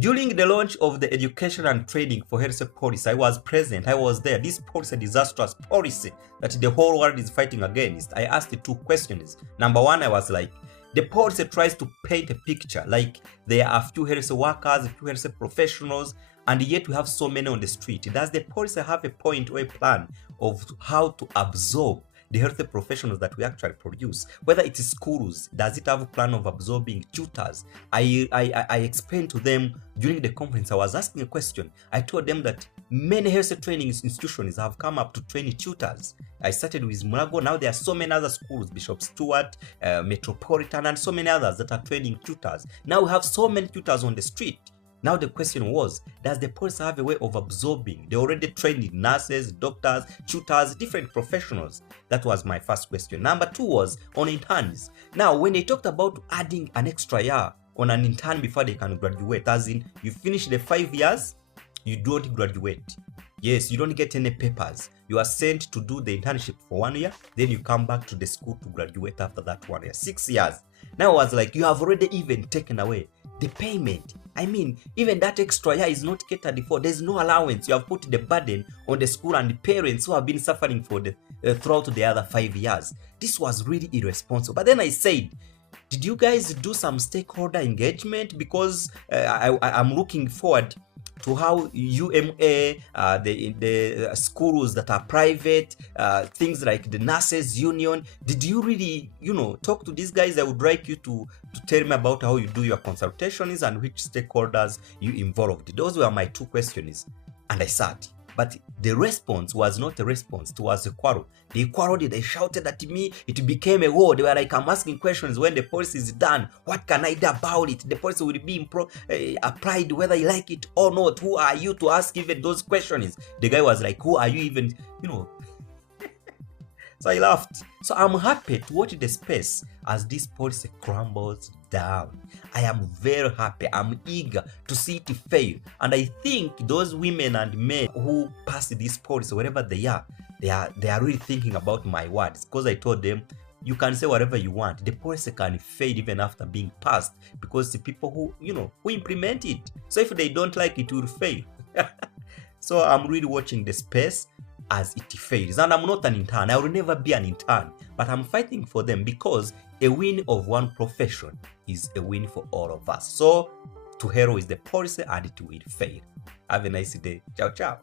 During the launch of the education and training for health policy, I was present. I was there. This policy, disastrous policy that the whole world is fighting against. I asked the two questions. Number one, I was like, the policy tries to paint a picture like there are few health workers, few health professionals, and yet we have so many on the street. Does the policy have a point or a plan of how to absorb the health professionals that we actually produce? Whether it is schools, does it have a plan of absorbing tutors? I explained to them during the conference. I was asking a question. I told them that many health training institutions have come up to train tutors. I started with Mulago. Now there are so many other schools, Bishop Stewart, Metropolitan, and so many others that are training tutors. Now we have so many tutors on the street. Now the question was, does the policy have a way of absorbing the already trained nurses, doctors, tutors, different professionals? That was my first question. Number two was on interns. Now, when they talked about adding an extra year on an intern before they can graduate, as in you finish the 5 years, you don't graduate. Yes, you don't get any papers. You are sent to do the internship for 1 year, then you come back to the school to graduate after that 1 year. 6 years. Now I was like, you have already even taken away the payment. I mean, even that extra year is not catered for. There's no allowance. You have put the burden on the school and the parents who have been suffering for the throughout the other 5 years. This was really irresponsible. But then I said, did you guys do some stakeholder engagement? Because I'm looking forward to how UMA, the schools that are private, things like the nurses union, did you really, talk to these guys? I would like you to tell me about how you do your consultations and which stakeholders you involved. Those were my two questions, and I sat. But the response was not a response, it was a quarrel. They quarreled, they shouted at me, it became a war. They were like, I'm asking questions when the policy is done. What can I do about it? The policy will be applied whether you like it or not. Who are you to ask even those questions? The guy was like, who are you even, So I laughed. So I'm happy to watch the space as this policy crumbles down. I am very happy. I'm eager to see it fail. And I think those women and men who pass this policy, wherever they are really thinking about my words. Because I told them, you can say whatever you want. The policy can fail even after being passed because the people who implement it. So if they don't like it, it will fail. So I'm really watching the space as it fails. And I'm not an intern. I will never be an intern. But I'm fighting for them because a win of one profession is a win for all of us. So to hell with the policy and it will fail. Have a nice day. Ciao, ciao.